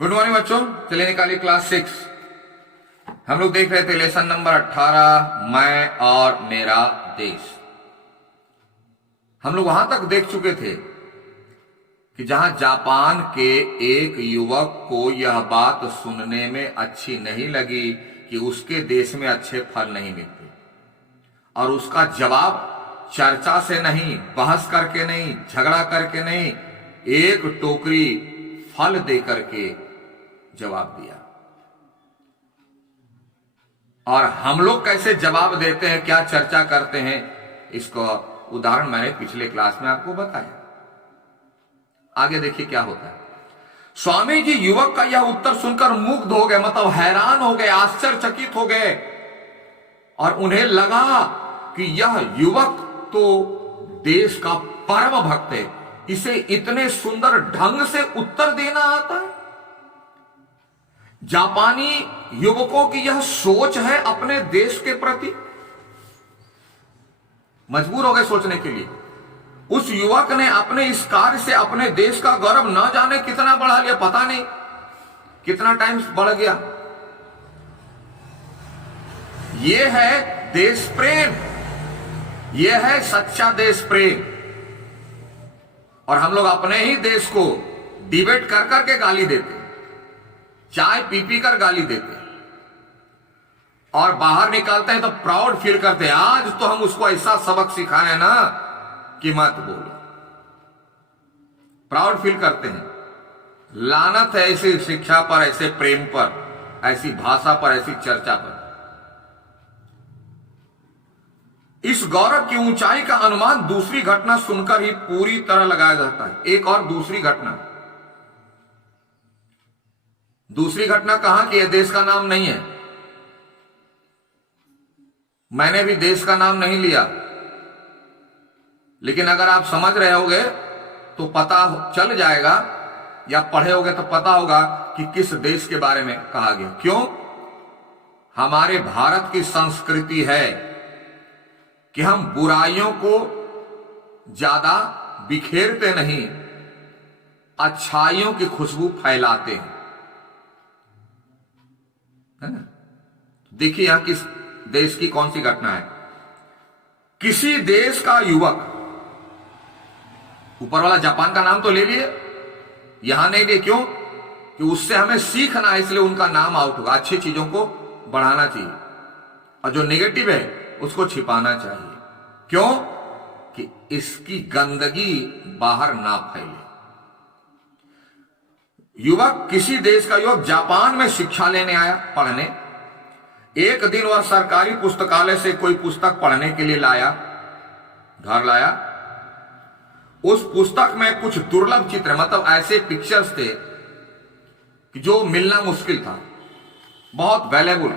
Good morning बच्चों, चलिए निकालिए क्लास 6। हम लोग देख रहे थे लेसन नंबर 18, मैं और मेरा देश। हम लोग वहां तक देख चुके थे कि जहां जापान के एक युवक को यह बात सुनने में अच्छी नहीं लगी कि उसके देश में अच्छे फल नहीं मिलते, और उसका जवाब चर्चा से नहीं, बहस करके नहीं, झगड़ा करके नहीं, एक टोकरी फल दे करके जवाब दिया। और हम लोग कैसे जवाब देते हैं, क्या चर्चा करते हैं, इसको उदाहरण मैंने पिछले क्लास में आपको बताया। आगे देखिए क्या होता है। स्वामी जी युवक का यह उत्तर सुनकर मुग्ध हो गए, मतलब हैरान हो गए, आश्चर्यचकित हो गए, और उन्हें लगा कि यह युवक तो देश का परम भक्त है, इसे इतने सुंदर ढंग से उत्तर देना आता है। जापानी युवकों की यह सोच है अपने देश के प्रति। मजबूर हो गए सोचने के लिए। उस युवक ने अपने इस कार्य से अपने देश का गौरव न जाने कितना बढ़ा लिया, पता नहीं कितना टाइम्स बढ़ गया। यह है देश प्रेम, यह है सच्चा देश प्रेम। और हम लोग अपने ही देश को डिबेट कर करके गाली देते, चाय पी पी कर गाली देते, और बाहर निकालते हैं तो प्राउड फील करते हैं, आज तो हम उसको ऐसा सबक सिखाए ना कि मत बोलो। प्राउड फील करते हैं। लानत है ऐसी शिक्षा पर, ऐसे प्रेम पर, ऐसी भाषा पर, ऐसी चर्चा पर। इस गौरव की ऊंचाई का अनुमान दूसरी घटना सुनकर ही पूरी तरह लगाया जाता है। एक और दूसरी घटना कहां की है? देश का नाम नहीं है। मैंने भी देश का नाम नहीं लिया, लेकिन अगर आप समझ रहे होगे तो पता चल जाएगा, या पढ़े होगे तो पता होगा कि किस देश के बारे में कहा गया। क्यों? हमारे भारत की संस्कृति है कि हम बुराइयों को ज्यादा बिखेरते नहीं, अच्छाइयों की खुशबू फैलाते हैं, है ना? देखिए यहां किस देश की कौन सी घटना है। किसी देश का युवक, ऊपर वाला जापान का नाम तो ले लिए, यहां नहीं लिए। क्यों? कि उससे हमें सीखना है, इसलिए उनका नाम आउट होगा। अच्छी चीजों को बढ़ाना चाहिए और जो नेगेटिव है उसको छिपाना चाहिए। क्यों? कि इसकी गंदगी बाहर ना फैले। युवक, किसी देश का युवक जापान में शिक्षा लेने आया, पढ़ने। एक दिन वह सरकारी पुस्तकालय से कोई पुस्तक पढ़ने के लिए घर लाया। उस पुस्तक में कुछ दुर्लभ चित्र, मतलब ऐसे पिक्चर्स थे कि जो मिलना मुश्किल था, बहुत वैल्यूएबल,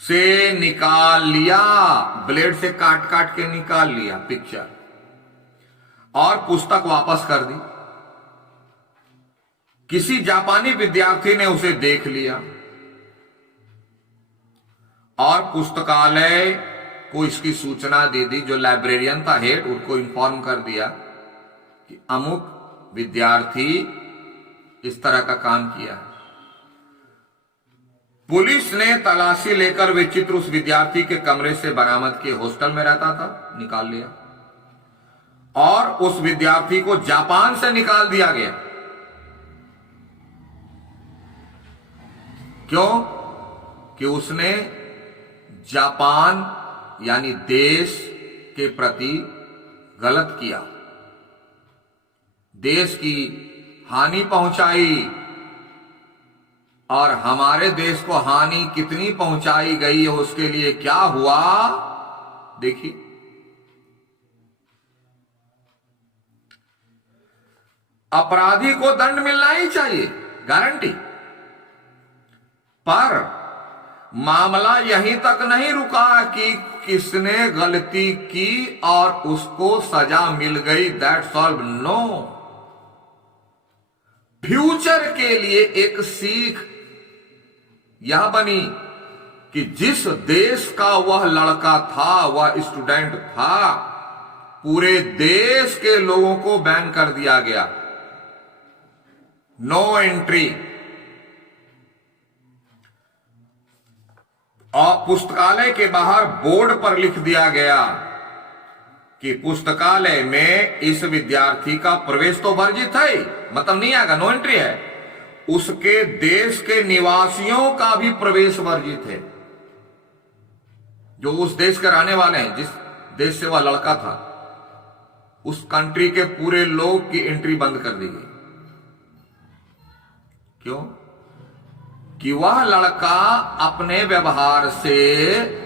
से निकाल लिया, ब्लेड से काट काट के निकाल लिया पिक्चर, और पुस्तक वापस कर दी। किसी जापानी विद्यार्थी ने उसे देख लिया और पुस्तकालय को इसकी सूचना दे दी। जो लाइब्रेरियन था, हेड, उसको इन्फॉर्म कर दिया कि अमुक विद्यार्थी इस तरह का काम किया। पुलिस ने तलाशी लेकर वे चित्र उस विद्यार्थी के कमरे से बरामद किए। हॉस्टल में रहता था, निकाल लिया, और उस विद्यार्थी को जापान से निकाल दिया गया। क्यों? कि उसने जापान यानी देश के प्रति गलत किया, देश की हानि पहुंचाई। और हमारे देश को हानि कितनी पहुंचाई गई है, उसके लिए क्या हुआ देखिए। अपराधी को दंड मिलना ही चाहिए, गारंटी। पर मामला यहीं तक नहीं रुका कि किसने गलती की और उसको सजा मिल गई, दैट्स ऑल। नो, फ्यूचर के लिए एक सीख यह बनी कि जिस देश का वह लड़का था, वह स्टूडेंट था, पूरे देश के लोगों को बैन कर दिया गया। No entry. और पुस्तकालय के बाहर बोर्ड पर लिख दिया गया कि पुस्तकालय में इस विद्यार्थी का प्रवेश तो वर्जित है, मतलब नहीं आएगा, नो एंट्री है। उसके देश के निवासियों का भी प्रवेश वर्जित है, जो उस देश के रहने वाले हैं, जिस देश से वह लड़का था, उस कंट्री के पूरे लोग की एंट्री बंद कर दी गई। क्यों? कि वह लड़का अपने व्यवहार से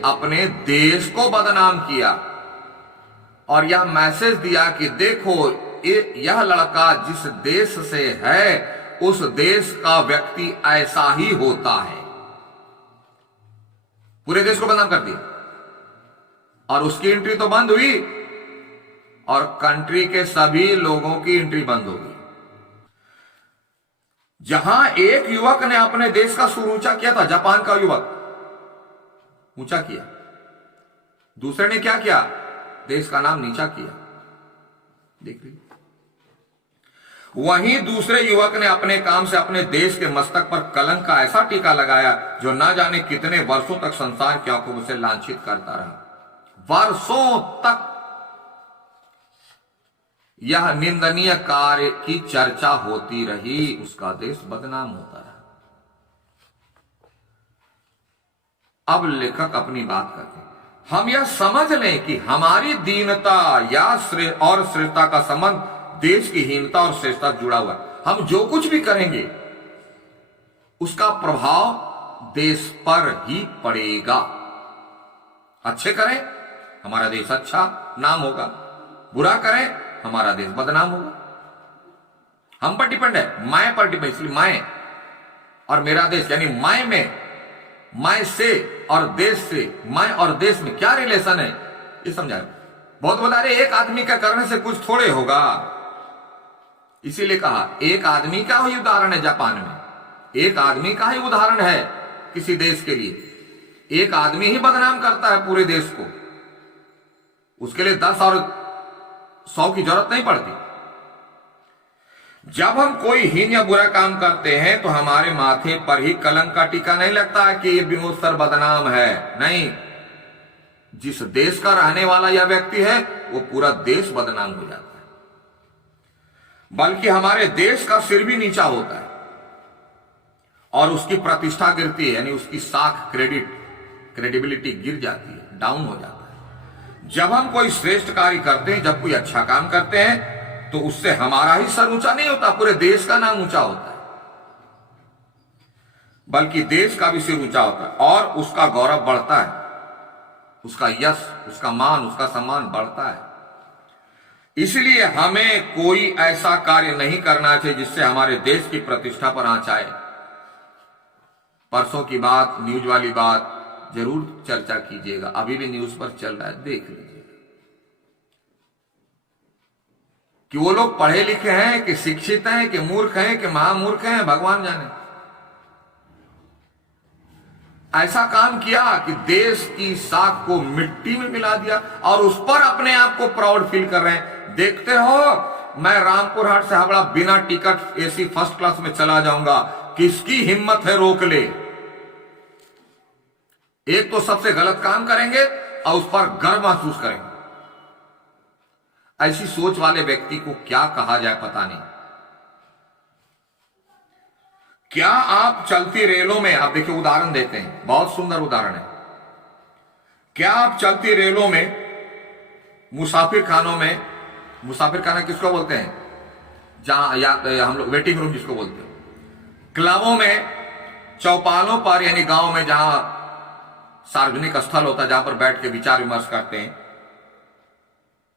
अपने देश को बदनाम किया और यह मैसेज दिया कि देखो, यह लड़का जिस देश से है उस देश का व्यक्ति ऐसा ही होता है। पूरे देश को बदनाम कर दिया और उसकी एंट्री तो बंद हुई और कंट्री के सभी लोगों की एंट्री बंद हो गई। जहां एक युवक ने अपने देश का सुर ऊंचा किया था, जापान का युवक ऊंचा किया, दूसरे ने क्या किया? देश का नाम नीचा किया। देख लीजिए। वहीं दूसरे युवक ने अपने काम से अपने देश के मस्तक पर कलंक का ऐसा टीका लगाया जो ना जाने कितने वर्षों तक संसार की आंखों में उसे लांछित करता रहा। वर्षों तक यह निंदनीय कार्य की चर्चा होती रही, उसका देश बदनाम होता रहा। अब लेखक अपनी बात करते हैं। हम यह समझ लें कि हमारी दीनता या और श्रेष्ठता का संबंध देश की हीनता और श्रेष्ठता जुड़ा हुआ है। हम जो कुछ भी करेंगे उसका प्रभाव देश पर ही पड़ेगा। अच्छे करें, हमारा देश अच्छा नाम होगा, बुरा करें, हमारा देश बदनाम होगा। हम पर डिपेंड है, माए पर डिपेंड। इसलिए माए और मेरा देश, यानी माए में, माए से और देश से, माए और देश में क्या रिलेशन है ये समझाए। बहुत बोला अरे एक आदमी का करने से कुछ थोड़े होगा, इसीलिए कहा एक आदमी का ही उदाहरण है। जापान में एक आदमी का ही उदाहरण है किसी देश के लिए। एक आदमी ही बदनाम करता है पूरे देश को, उसके लिए 10 और 100 की जरूरत नहीं पड़ती। जब हम कोई हीन या बुरा काम करते हैं तो हमारे माथे पर ही कलंक का टीका नहीं लगता कि ये विनोद सर बदनाम है। नहीं, जिस देश का रहने वाला यह व्यक्ति है वो पूरा देश बदनाम हो जाता है, बल्कि हमारे देश का सिर भी नीचा होता है और उसकी प्रतिष्ठा गिरती है, यानी उसकी साख, क्रेडिबिलिटी गिर जाती है, डाउन हो जाता है। जब हम कोई श्रेष्ठ कार्य करते हैं, जब कोई अच्छा काम करते हैं, तो उससे हमारा ही सर ऊंचा नहीं होता, पूरे देश का नाम ऊंचा होता है, बल्कि देश का भी सिर ऊंचा होता है और उसका गौरव बढ़ता है, उसका यश, उसका मान, उसका सम्मान बढ़ता है। इसलिए हमें कोई ऐसा कार्य नहीं करना चाहिए जिससे हमारे देश की प्रतिष्ठा पर आंच आए। परसों की बात, न्यूज वाली बात जरूर चर्चा कीजिएगा, अभी भी न्यूज पर चल रहा है, देख लीजिए कि वो लोग पढ़े लिखे हैं कि शिक्षित हैं कि मूर्ख हैं कि महामूर्ख हैं, भगवान जाने। ऐसा काम किया कि देश की साख को मिट्टी में मिला दिया और उस पर अपने आप को प्राउड फील कर रहे हैं। देखते हो, मैं रामपुर हाट से हावड़ा बिना टिकट एसी फर्स्ट क्लास में चला जाऊंगा, किसकी हिम्मत है रोक ले। एक तो सबसे गलत काम करेंगे और उस पर गर्व महसूस करेंगे। ऐसी सोच वाले व्यक्ति को क्या कहा जाए पता नहीं। क्या आप चलती रेलों में, आप देखिए उदाहरण देते हैं, बहुत सुंदर उदाहरण है। क्या आप चलती रेलों में, मुसाफिर खानों में, मुसाफिर खाना किसको बोलते हैं, जहां या हम लोग वेटिंग रूम जिसको बोलते हैं, क्लबों में, चौपालों पर, यानी गांव में जहां सार्वजनिक स्थल होता है जहां पर बैठ के विचार विमर्श करते हैं,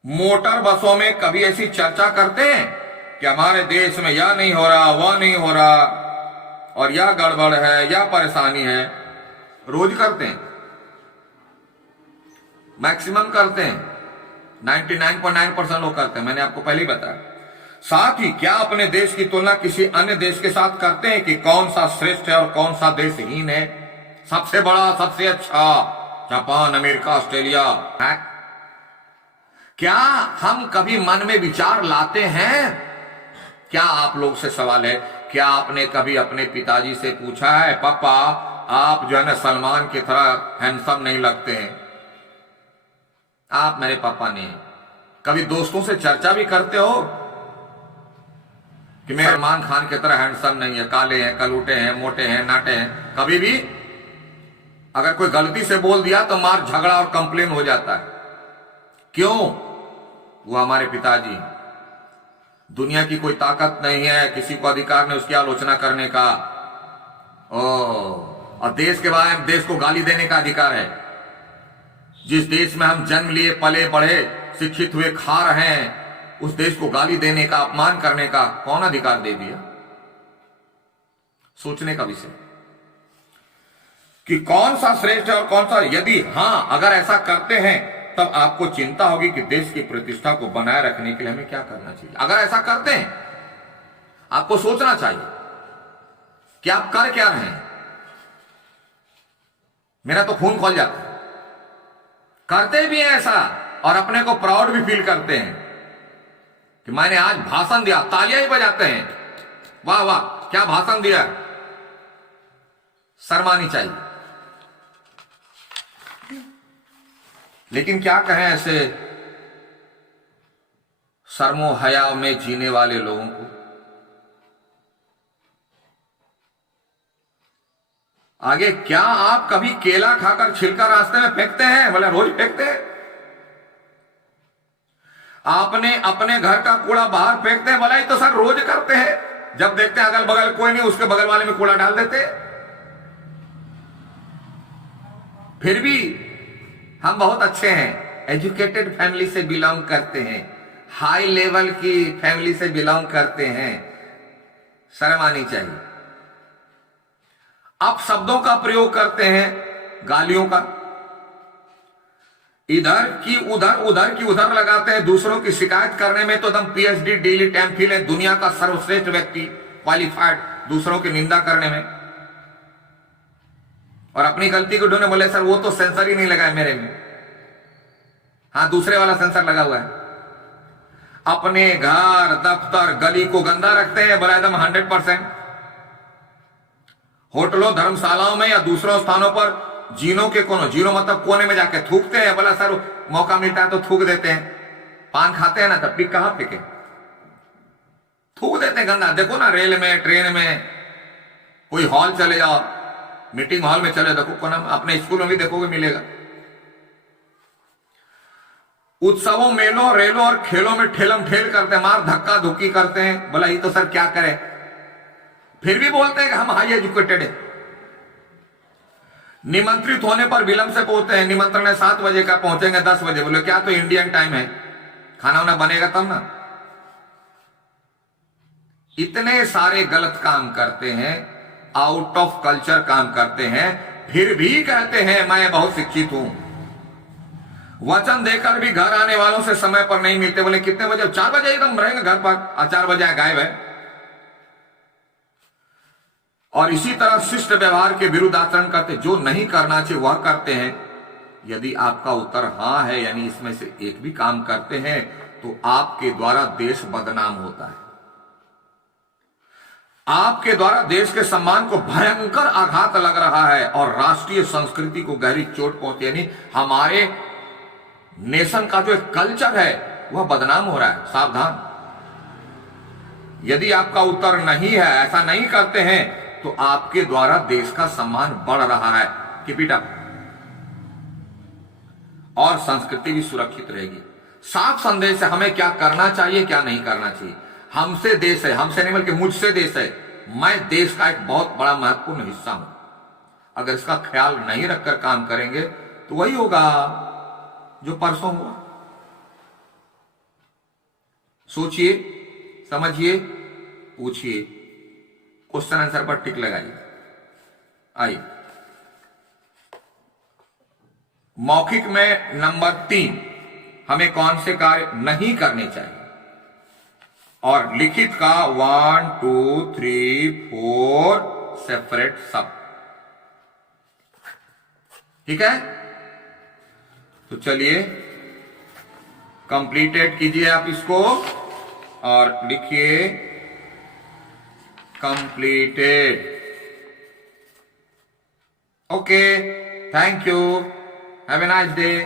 मोटर बसों में कभी ऐसी चर्चा करते हैं कि हमारे देश में यह नहीं हो रहा, वह नहीं हो रहा और यह गड़बड़ है, यह परेशानी है। रोज करते हैं, मैक्सिमम करते हैं, 99.9% लोग करते हैं, मैंने आपको पहले ही बताया। साथ ही क्या अपने देश की तुलना किसी अन्य देश के साथ करते हैं कि कौन सा श्रेष्ठ है और कौन सा देशहीन है, सबसे बड़ा, सबसे अच्छा, जापान, अमेरिका, ऑस्ट्रेलिया है? क्या हम कभी मन में विचार लाते हैं क्या आप लोग से सवाल है, क्या आपने कभी अपने पिताजी से पूछा है, पापा आप जो है ना सलमान की तरह हैंडसम नहीं लगते हैं? आप मेरे पापा नहीं। कभी दोस्तों से चर्चा भी करते हो कि मैं सलमान खान की तरह हैंडसम नहीं है, काले हैं, कलूटे हैं, मोटे हैं, नाटे हैं? कभी भी अगर कोई गलती से बोल दिया तो मार झगड़ा और कंप्लेन हो जाता है। क्यों? वो हमारे पिताजी हैं। दुनिया की कोई ताकत नहीं है, किसी को अधिकार नहीं उसकी आलोचना करने का। और देश के बारे में, देश को गाली देने का अधिकार है। जिस देश में हम जन्म लिए, पले बढ़े, शिक्षित हुए, खा रहे हैं, उस देश को गाली देने का, अपमान करने का कौन अधिकार दे दिया? सोचने का विषय कि कौन सा श्रेष्ठ है और कौन सा। यदि हां, अगर ऐसा करते हैं तब आपको चिंता होगी कि देश की प्रतिष्ठा को बनाए रखने के लिए हमें क्या करना चाहिए। अगर ऐसा करते हैं, आपको सोचना चाहिए कि आप कर क्या रहे हैं। मेरा तो खून खोल जाता है। करते भी हैं ऐसा और अपने को प्राउड भी फील करते हैं कि मैंने आज भाषण दिया, तालियां ही बजाते हैं, वाह वाह क्या भाषण दिया। शर्म आनी चाहिए। लेकिन क्या कहें ऐसे शर्मो हया में जीने वाले लोगों को। आगे, क्या आप कभी केला खाकर छिलका रास्ते में फेंकते हैं? बोले रोज फेंकते हैं। आपने अपने घर का कूड़ा बाहर फेंकते हैं? बोला ये तो सर रोज करते हैं। जब देखते हैं अगल बगल कोई नहीं, उसके बगल वाले में कूड़ा डाल देते। फिर भी हम बहुत अच्छे हैं, एजुकेटेड फैमिली से बिलोंग करते हैं, हाई लेवल की फैमिली से बिलोंग करते हैं। शर्म आनी चाहिए। आप शब्दों का प्रयोग करते हैं, गालियों का, इधर की उधर, उधर की उधर लगाते हैं। दूसरों की शिकायत करने में तो एकदम पीएचडी, डेली एमफिल है, दुनिया का सर्वश्रेष्ठ व्यक्ति, क्वालिफाइड, दूसरों की निंदा करने में। और अपनी गलती को ढूंढने बोले सर वो तो सेंसर ही नहीं लगा है मेरे में। हाँ, दूसरे वाला सेंसर लगा हुआ है। अपने घर, दफ्तर, गली को गंदा रखते हैं, बोला एकदम 100%। होटलों, धर्मशालाओं में या दूसरों स्थानों पर जीनों के कोने, जीनो मतलब कोने में जाके थूकते हैं। बोला सर मौका मिलता है तो थूक देते हैं। पान खाते हैं ना, तब भी कहां फेंके, थूक देते हैं गंदा। देखो ना, रेल में, ट्रेन में, कोई हॉल चले जाओ, मीटिंग हॉल में चले देखो, कोना, अपने स्कूल में भी देखोगे मिलेगा। उत्सवों, मेलों, रेलों और खेलों में ठेलम ठेल करते हैं, मार धक्का धुक्की करते हैं। बोला ये तो सर क्या करें, फिर भी बोलते हैं कि हम हाई एजुकेटेड है। निमंत्रित होने पर विलंब से पहुंचते हैं। निमंत्रण है 7 बजे का, पहुंचेंगे 10 बजे। बोले क्या तो इंडियन टाइम है, खाना वाना बनेगा तब ना। इतने सारे गलत काम करते हैं, आउट ऑफ कल्चर काम करते हैं, फिर भी कहते हैं मैं बहुत शिक्षित हूं। वचन देकर भी घर आने वालों से समय पर नहीं मिलते। बोले कितने बजे? 4 बजे एकदम रहेंगे घर पर, 4 बजे गायब है। और इसी तरह शिष्ट व्यवहार के विरुद्ध आचरण करते, जो नहीं करना चाहिए वह करते हैं। यदि आपका उत्तर हां है, यानी इसमें से एक भी काम करते हैं, तो आपके द्वारा देश बदनाम होता है। आपके द्वारा देश के सम्मान को भयंकर आघात लग रहा है और राष्ट्रीय संस्कृति को गहरी चोट पहुंचती है। यानी हमारे नेशन का जो एक कल्चर है वह बदनाम हो रहा है। सावधान। यदि आपका उत्तर नहीं है, ऐसा नहीं करते हैं, तो आपके द्वारा देश का सम्मान बढ़ रहा है। Keep it up. और संस्कृति भी सुरक्षित रहेगी। साफ संदेश है हमें क्या करना चाहिए, क्या नहीं करना चाहिए। हमसे देश है, हमसे नहीं बल्कि मुझसे देश है। मैं देश का एक बहुत बड़ा महत्वपूर्ण हिस्सा हूं। अगर इसका ख्याल नहीं रखकर काम करेंगे तो वही होगा जो परसों हुआ। सोचिए, समझिए, पूछिए, क्वेश्चन आंसर पर टिक लगाइए। आइए, मौखिक में नंबर 3, हमें कौन से कार्य नहीं करने चाहिए। और लिखित का 1 2 3 4 सेपरेट सब। ठीक है, तो चलिए कंप्लीटेड कीजिए आप इसको और लिखिए completed. Okay, thank you. Have a nice day.